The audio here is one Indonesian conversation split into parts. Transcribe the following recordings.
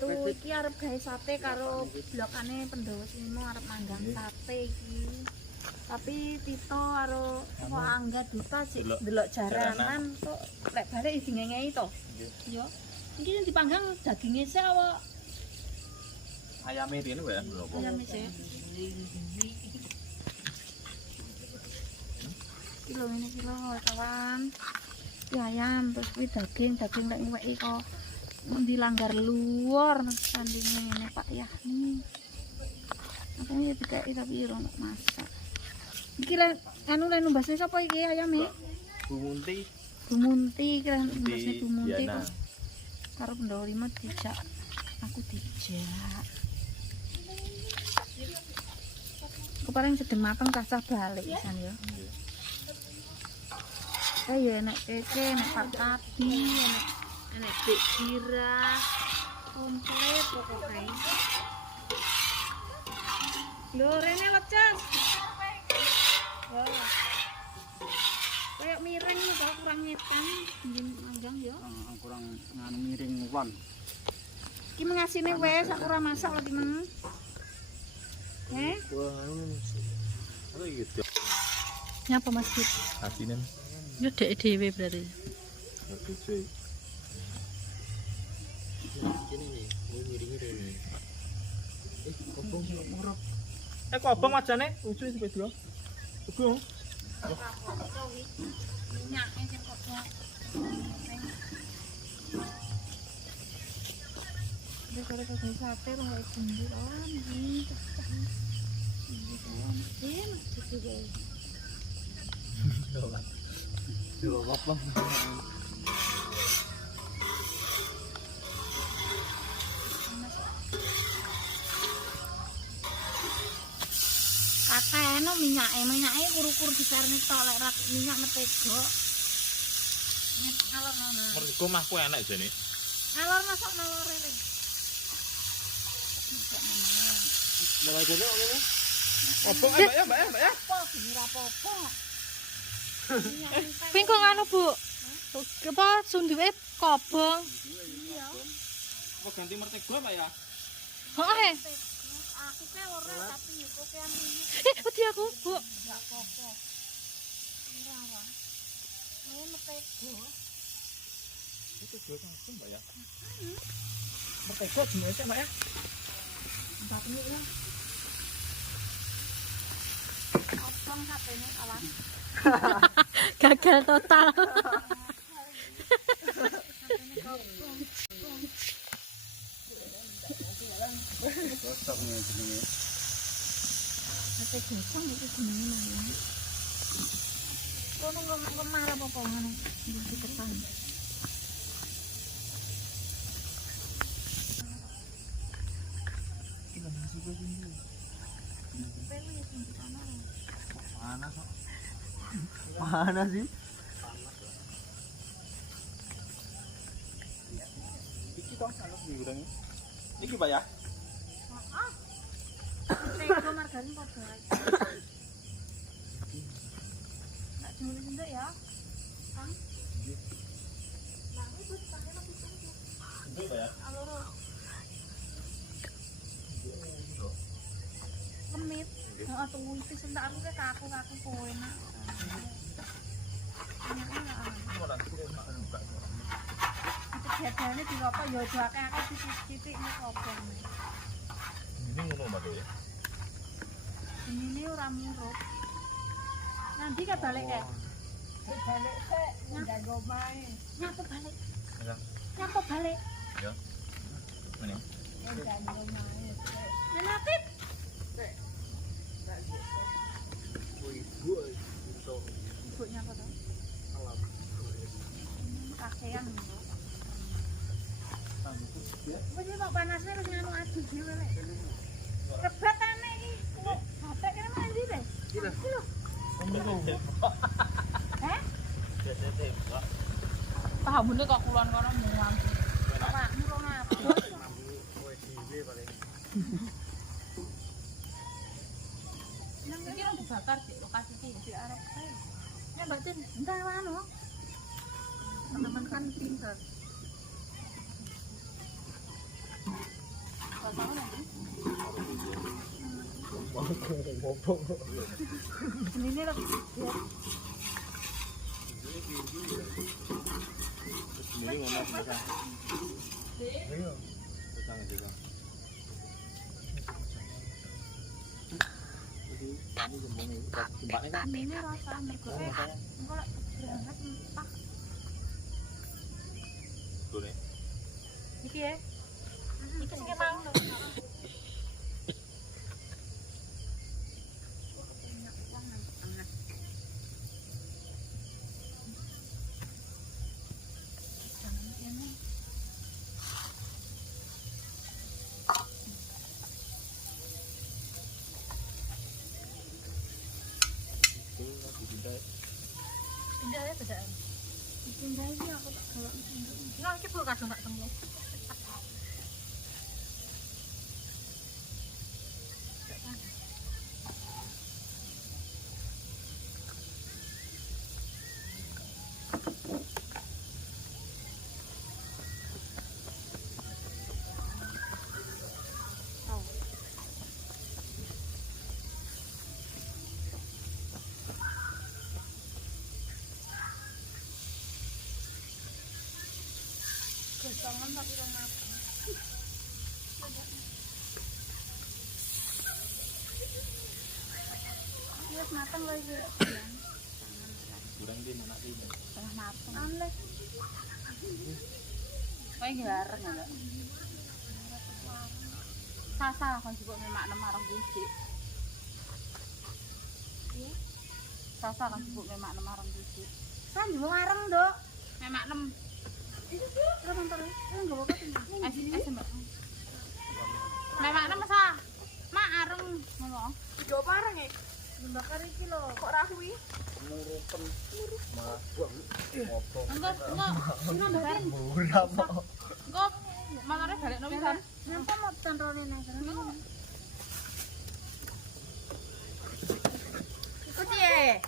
Batu iki arep gawe sate karo blokane Pendowo Simo arep manggang sate iki. Tapi Tito karo kok Angga Duta sik delok jaranan kok lek balik dingengei to. Yo. Iki yang dipanggang dagingnya sik apa? Ayame rene wae. Ayame sik. Kilo ini kilo kawan. Iki ayam terus kuwi daging lek ngweki kok dilanggar luar sandinge ngene Pak ya. Nih. Aku iki dikeki tapi ora masak. Iki anu numbasne sapa iki ayame? Bu Munti. Bu Munti kan numbasne Bu Munti kok. Karo Pendowo Lima dijak. Aku dijak. Keparing sedeng mateng cacah balik pisan ya. Ya enak keke, enak Pakadi, enak Dek Kira. Komplit pokoknya. Lho rene lecet. Wah. Kayak miring kok kurang ngetan, njen manjang ya. Kurang nganu miring won. Iki mengasine wes aku ora masak lagi meng. Wah, anu iki. Nyapa masjid? Asinen. Yo dek dhewe berarti. Oke. Ini nih, mau miring-miring. Kobong murah. Kobong ajane lucu iki lho. Kobong. Minyak sing kobong. Wis ora kok sate ora bumbu kan iki. Apa? Katene minyake kur-kur dikarni tok lek rak minyak metego. Nek alor ngono. Mergo mah ku enak jane. Alor masak nalore le. Mulai dene ngene. Kobong Mbak ya, Mbak ya. Apa ora apa-apa. Ping kok anu, Bu? Apa sunduke kobong? Iya. Apa ganti mertego Pak ya? Heeh. Aku ke ora tapi kok kan ini Wedi aku, Bu. enggak apa-apa. Ora ora. Ini metego. Itu dua langsung Mbak ya. Mertego jenisnya Mbak ya. Mbak ini ya. Kosong HP-nya kawan. Gagal total. Gosoknya jenenge. HP gosong itu jenenge nang. Kono lemah apa ngono. Iki ketan. Panas kok. Panas sih. Iki kok anu diurangi. Iki Pak ya. Heeh. Tego margarin padha ae. Nek jule ya. Kang. Nah, itu pakai lagi itu. Itu Pak ya. Aloro. Lemit. Heeh, tunggu iki sentak aku ke aku kowe nak. Kejadiannya di apa ya aja akeh-akeh titik-titik nek kobong. Ini ngono Mbak ya. Ini ora murup. Nanti ka balik ya. Balik sik nggago omahe. Nyapa balik. Ya. Nyapa balik. Ya. Mana? Nggago omahe. Nenapit. Ibu itu Ibu nyapa to? alam. Kakean. Wis kok panasnya wis nganu adu dhewe lek. Kebatane iki kok batek kene mandi le. Iki lho. Heh? Tahamune kok kulon kono muang. Awakmu ora ngapus. Kowe dhewe paling. Nang iki ora dibakar di lokasi iki di arep kae. Nek Mbak Tin, entah anu. Teman-teman kan pinter. Ini loh. Ini ngono bisa. Iya. Petang juga. Kami jembone jembane kan. Ini rasa mergo engko berangkat entah. Tuh nih. Iki ya. Iki sing mau. Pindah ya bedaan. Pindah iki aku tak golek. Nang iki bul kadung tak temu. Gosongan tapi wong mateng. Wis mateng lho iki. Kurang di mana sih? Tengah mateng. Aneh. Kayak gareng enggak? Sasa kan juga memak 6 marang biji. Iya. Sasa kan juga memak 6 marang biji. Kan yo ngareng, Nduk. Memak 6. Ora nonton. Enggak apa-apa. Mbak. Memak 6 sa. Mak areng ngono. Yo pareng e. Mbakar iki lho, kok ra kuwi? Murupen. Mabuk. Ngopo. Enggak. Sino mbak. Murah kok. Enggak. Malare balekno pisan. Napa mau tentrone nang kono? Ikuti ya.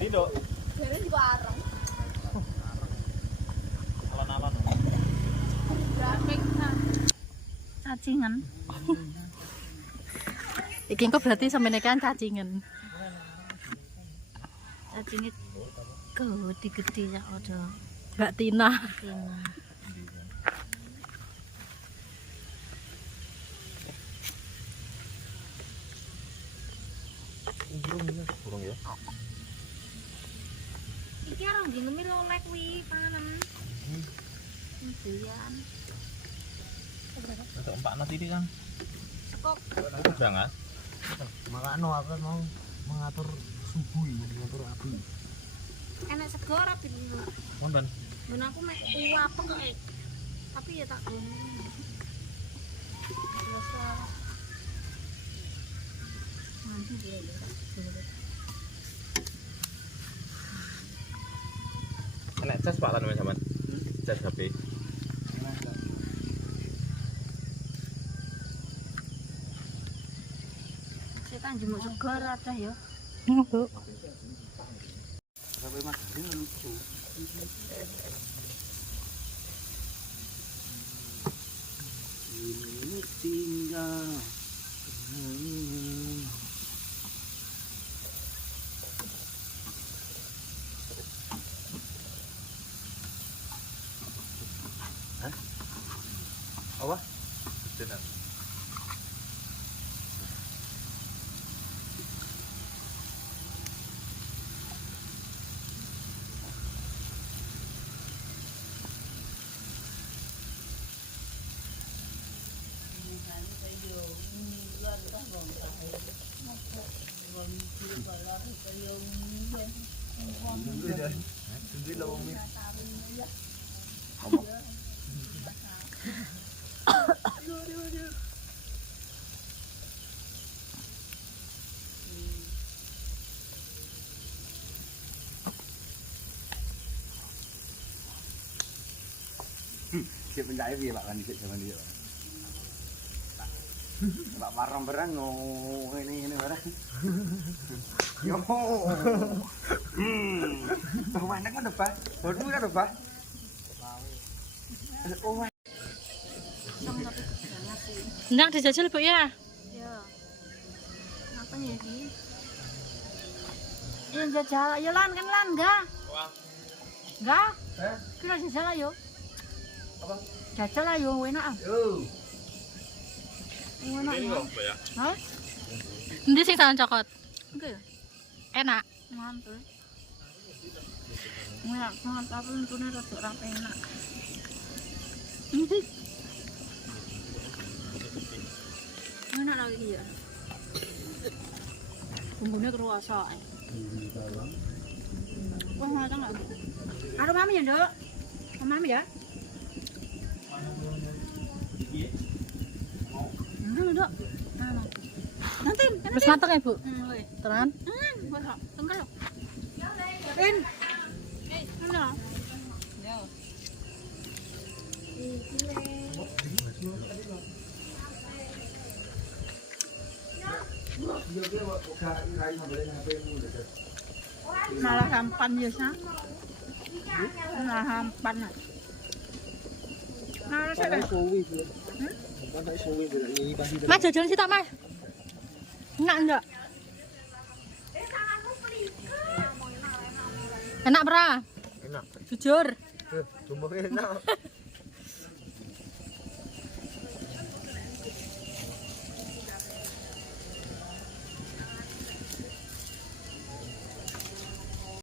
Di dok. Jare juga areng. Alon-alon. Cacingan. Iki engko berarti sampeyan kan cacingan. Cacingit gede-gede ya ada. Mbak Tina. Burung ya. Iki areng ngene lolek kuwi panganan. Mbiyan. Untuk empat nasi ini kan. Sekok Jangan. Makanya aku mau mengatur suhu ini, mengatur api. enak sego ora bin. Wonten. Ben aku mek uapek kok. Tapi ya tak gono. Biasa. Nanti dia ya. Enak cas Pak lan sampean. Cas HP. Setan jemuk sego ora ada ya. Bu. Sampai mas ini lucu. Ini tinggal. Apa? Benar. Cek penjahit piye Pak kan dhisik jaman iki. Pak warung barang ngene barang. Yo. Oh, enak kan, Pak? Baru kan, Pak? Oh, Song tapi banyak sih. Nak dijajal Bu ya. Ya. Apa ya sih? Ya jajal, ayo lan kan lan enggak? Enggak? Kira jajal ayo. Apa? Jajal ayo enak ah. yo. Enak ya. Hah? Nanti sing salah cokot. Enggak ya? Enak. Mantul. Enak banget tapi untungnya rada ora enak. Ini enak lagi ya. Bumbunya kerasa. Wah, matang enggak? Aduh mami ya, Dok. Mami ya. Nah, Dok. Nah. Nanti. Terus mateng ya Bu? Woi. Tenan. Wah, tengkel. In. Mana? Ya. Malah hampan biasa. Malah hampan. Nah, saya suwi Bu. Kan tak suwi Bu ini pasti. Mas jajan sih tak Mas. Enak enggak? Enak bra? Enak. Jujur. Jumbo enak.